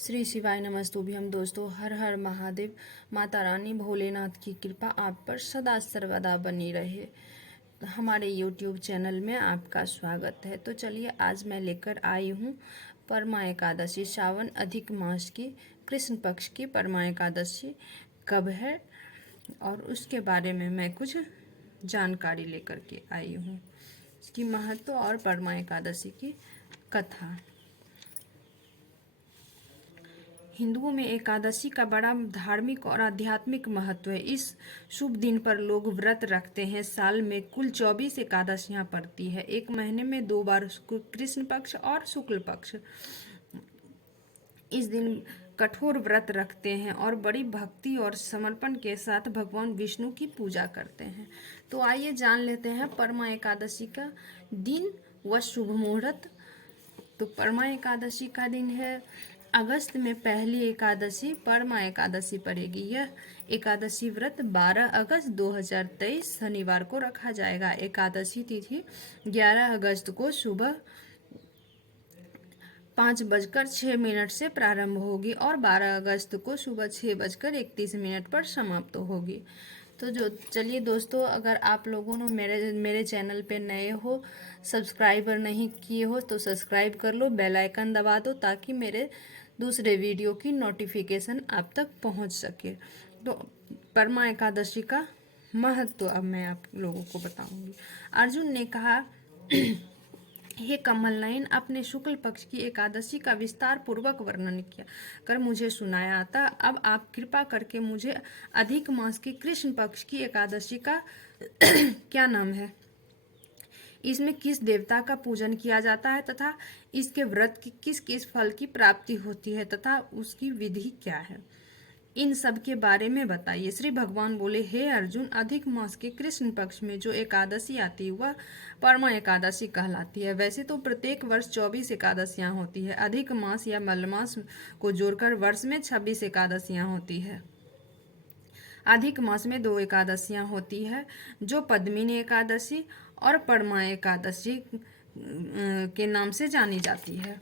श्री शिवाय नमस्तुभ्यम दोस्तों। हर हर महादेव। माता रानी भोलेनाथ की कृपा आप पर सदा सर्वदा बनी रहे। हमारे YouTube चैनल में आपका स्वागत है। तो चलिए आज मैं लेकर आई हूँ परमा एकादशी, सावन अधिक मास की कृष्ण पक्ष की परमा एकादशी कब है और उसके बारे में मैं कुछ जानकारी लेकर के आई हूँ। इसकी महत्व और परमा एकादशी की कथा। हिंदुओं में एकादशी का बड़ा धार्मिक और आध्यात्मिक महत्व है। इस शुभ दिन पर लोग व्रत रखते हैं। साल में कुल 24 एकादशियां पड़ती है। एक महीने में 2 बार कृष्ण पक्ष और शुक्ल पक्ष। इस दिन कठोर व्रत रखते हैं और बड़ी भक्ति और समर्पण के साथ भगवान विष्णु की पूजा करते हैं। तो आइए जान लेते हैं परमा एकादशी का दिन व शुभ मुहूर्त। तो परमा एकादशी का दिन है अगस्त में पहली एकादशी परमा एकादशी पड़ेगी। यह एकादशी व्रत 12 अगस्त 2023 शनिवार को रखा जाएगा। एकादशी तिथि 11 अगस्त को सुबह 5:06 से प्रारंभ होगी और 12 अगस्त को सुबह 6:31 पर समाप्त होगी। तो चलिए दोस्तों, अगर आप लोगों ने मेरे चैनल पे नए हो, सब्सक्राइबर नहीं किए हो तो सब्सक्राइब कर लो, बेल आइकन दबा दो ताकि मेरे दूसरे वीडियो की नोटिफिकेशन आप तक पहुंच सके। तो परमा एकादशी का महत्व अब मैं आप लोगों को बताऊंगी। अर्जुन ने कहा, हे कमल नयन, अपने शुक्ल पक्ष की एकादशी का विस्तार पूर्वक वर्णन किया कर मुझे सुनाया था। अब आप कृपा करके मुझे अधिक मास की कृष्ण पक्ष की एकादशी का क्या नाम है, इसमें किस देवता का पूजन किया जाता है तथा इसके व्रत की किस किस फल की प्राप्ति होती है तथा उसकी विधि क्या है, इन सब के बारे में बताइए। श्री भगवान बोले, हे अर्जुन, अधिक मास के कृष्ण पक्ष में जो एकादशी आती है वह परमा एकादशी कहलाती है। वैसे तो प्रत्येक वर्ष 24 एकादशियां होती है। अधिक मास या मलमास को जोड़कर वर्ष में 26 एकादशियां होती है। अधिक मास में 2 एकादशियां होती है जो पद्मिनी एकादशी और परमा एकादशी के नाम से जानी जाती है।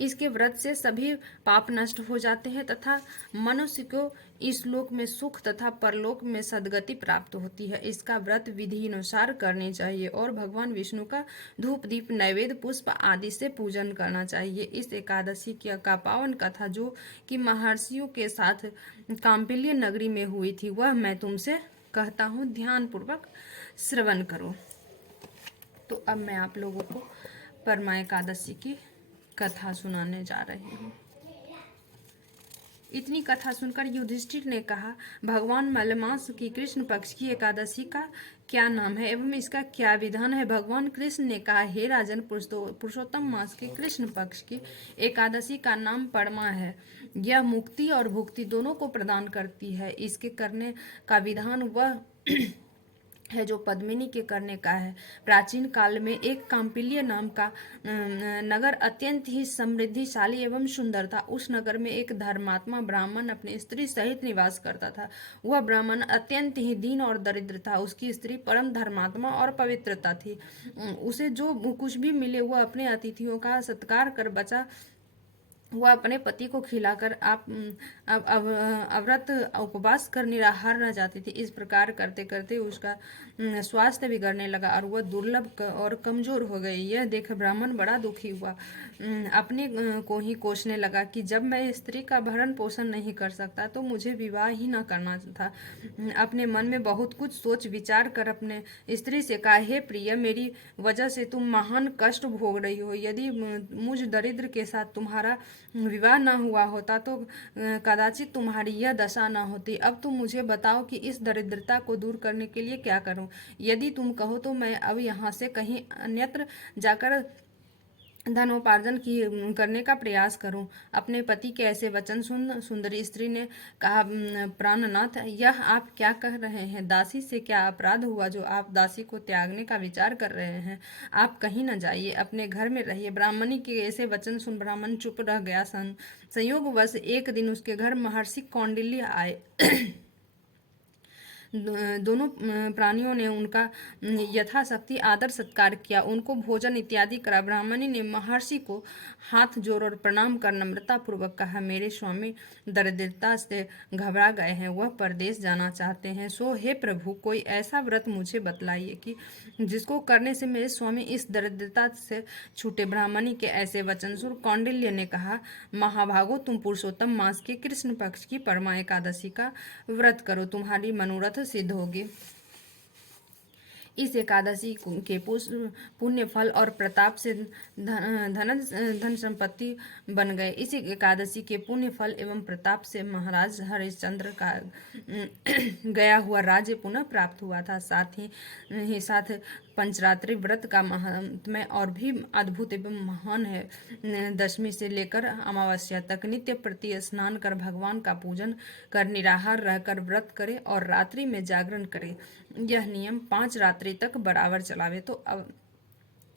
इसके व्रत से सभी पाप नष्ट हो जाते हैं तथा मनुष्य को इस लोक में सुख तथा परलोक में सद्गति प्राप्त होती है। इसका व्रत विधि अनुसार करनी चाहिए और भगवान विष्णु का धूप दीप नैवेद्य पुष्प आदि से पूजन करना चाहिए। इस एकादशी का पावन कथा जो कि महर्षियों के साथ काम्पिल्य नगरी में हुई थी वह मैं तुमसे कहता हूँ, ध्यान पूर्वक श्रवण करो। तो अब मैं आप लोगों को परमा एकादशी की कथा सुनाने जा रही हूँ। इतनी कथा सुनकर युधिष्ठिर ने कहा, भगवान मलमास की कृष्ण पक्ष की एकादशी का क्या नाम है एवं इसका क्या विधान है। भगवान कृष्ण ने कहा, हे राजन, पुरुषोत्तम मास की कृष्ण पक्ष की एकादशी का नाम परमा है। यह मुक्ति और भुक्ति दोनों को प्रदान करती है। इसके करने का विधान वह है जो पद्मिनी के करने का है। प्राचीन काल में एक काम्पिल्य नाम का नगर अत्यंत ही समृद्धिशाली एवं सुंदर था। उस नगर में एक धर्मात्मा ब्राह्मण अपनी स्त्री सहित निवास करता था। वह ब्राह्मण अत्यंत ही दीन और दरिद्र था। उसकी स्त्री परम धर्मात्मा और पवित्रता थी। उसे जो कुछ भी मिले वह अपने अतिथियों का सत्कार कर बचा वह अपने पति को खिलाकर अव्रत उपवास कर निराहार रह जाती थी। इस प्रकार करते करते उसका स्वास्थ्य बिगड़ने लगा और वह दुर्लभ और कमजोर हो गई। यह देख ब्राह्मण बड़ा दुखी हुआ। अपने को ही कोसने लगा कि जब मैं स्त्री का भरण पोषण नहीं कर सकता तो मुझे विवाह ही न करना था। अपने मन में बहुत कुछ सोच विचार कर अपने स्त्री से कहा, हे प्रिय, मेरी वजह से तुम महान कष्ट भोग रही हो। यदि मुझ दरिद्र के साथ तुम्हारा विवाह न हुआ होता तो कदाचित तुम्हारी यह दशा न होती। अब तुम मुझे बताओ कि इस दरिद्रता को दूर करने के लिए क्या करूं। यदि तुम कहो तो मैं अब यहाँ से कहीं अन्यत्र जाकर धनोपार्जन करने का प्रयास करूं। अपने पति के ऐसे वचन सुन सुंदरी स्त्री ने कहा, प्राणनाथ, यह आप क्या कह रहे हैं। दासी से क्या अपराध हुआ जो आप दासी को त्यागने का विचार कर रहे हैं। आप कहीं न जाइए, अपने घर में रहिए। ब्राह्मणी के ऐसे वचन सुन ब्राह्मण चुप रह गया। संयोगवश एक दिन उसके घर महर्षि कौंडिल्य आए। दोनों प्राणियों ने उनका यथाशक्ति आदर सत्कार किया, उनको भोजन इत्यादि करा। ब्राह्मणी ने महर्षि को हाथ जोड़ और प्रणाम कर नम्रता पूर्वक कहा, मेरे स्वामी दरिद्रता से घबरा गए हैं, वह परदेश जाना चाहते हैं, सो हे प्रभु कोई ऐसा व्रत मुझे बतलाइए कि जिसको करने से मेरे स्वामी इस दरिद्रता से छूटे। ब्राह्मणी के ऐसे वचन सुन कौंडिल्य ने कहा, महाभागो तुम पुरुषोत्तम मास के कृष्ण पक्ष की परमा एकादशी का व्रत करो, तुम्हारी मनोरथ सिद्ध होगी। इस एकादशी के पुण्य फल और प्रताप से धन संपत्ति बन गए। इस एकादशी के पुण्य फल एवं प्रताप से महाराज हरिश्चंद्र का गया हुआ राज्य पुनः प्राप्त हुआ था। साथ ही साथ पंचरात्रि व्रत का महात्म्य और भी अद्भुत एवं महान है। दशमी से लेकर अमावस्या तक नित्य प्रति स्नान कर भगवान का पूजन कर निराहार रहकर व्रत करे और रात्रि में जागरण करे। यह नियम 5 रात्रि तक बराबर चलावे तो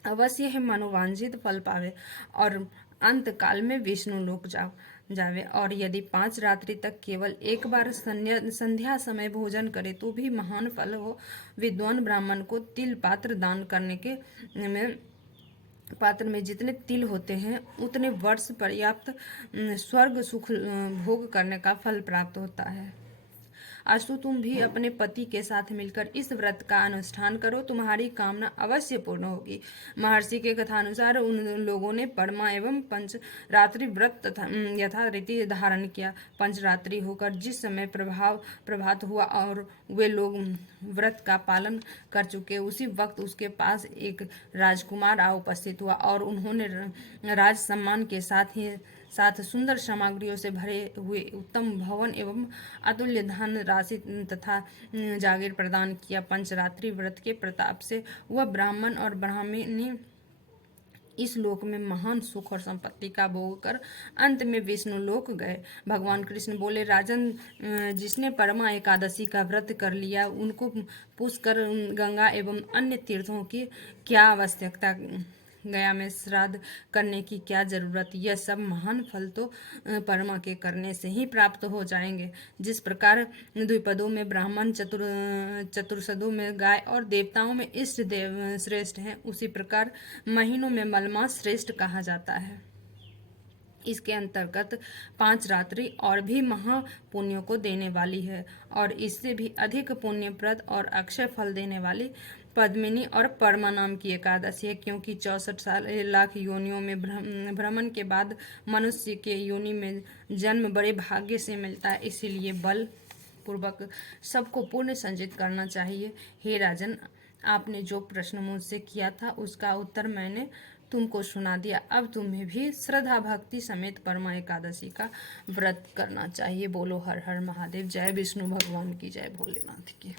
अवश्य है मनोवांछित फल पावे और अंत काल में विष्णु लोक जावे। और यदि 5 रात्रि तक केवल एक बार संध्या समय भोजन करे तो भी महान फल हो। विद्वान ब्राह्मण को तिल पात्र दान करने के में पात्र में जितने तिल होते हैं उतने वर्ष पर्याप्त स्वर्ग सुख भोग करने का फल प्राप्त होता है। अस्तु तुम भी अपने पति के साथ मिलकर इस व्रत का अनुष्ठान करो, तुम्हारी कामना अवश्य पूर्ण होगी। महर्षि के कथानुसार उन लोगों ने परमा एवं पंचरात्रि व्रत तथा यथारीति धारण किया। पंचरात्रि होकर जिस समय प्रभात हुआ और वे लोग व्रत का पालन कर चुके, उसी वक्त उसके पास एक राजकुमार आ उपस्थित हुआ और उन्होंने राज सम्मान के साथ सुंदर सामग्रियों से भरे हुए उत्तम भवन एवं अतुल्य धन राशि तथा जागीर प्रदान किया। पंचरात्रि व्रत के प्रताप से वह ब्राह्मण और ब्राह्मणी इस लोक में महान सुख और संपत्ति का भोग कर अंत में विष्णु लोक गए। भगवान कृष्ण बोले, राजन, जिसने परमा एकादशी का व्रत कर लिया उनको पुष्कर, गंगा एवं अन्य तीर्थों की क्या आवश्यकता, गया में श्राद्ध करने की क्या जरूरत, यह सब महान फल तो परमा के करने से ही प्राप्त हो जाएंगे। जिस प्रकार द्विपदों में ब्राह्मण, चतुर्सदों में गाय और देवताओं में इष्ट देव श्रेष्ठ हैं, उसी प्रकार महीनों में मलमास श्रेष्ठ कहा जाता है। इसके अंतर्गत 5 रात्रि और भी महा पुण्यों को देने वाली है और इससे भी अधिक पुण्यप्रद और अक्षय फल देने वाली पद्मिनी और परमा नाम की एकादशी है, क्योंकि 64 लाख योनियों में भ्रमण के बाद मनुष्य के योनि में जन्म बड़े भाग्य से मिलता है। इसीलिए बल पूर्वक सबको पुण्य संचित करना चाहिए। हे राजन, आपने जो प्रश्न मुझसे किया था उसका उत्तर मैंने तुमको सुना दिया। अब तुम्हें भी श्रद्धा भक्ति समेत परमा एकादशी का व्रत करना चाहिए। बोलो हर हर महादेव। जय विष्णु भगवान की जय, भोलेनाथ की।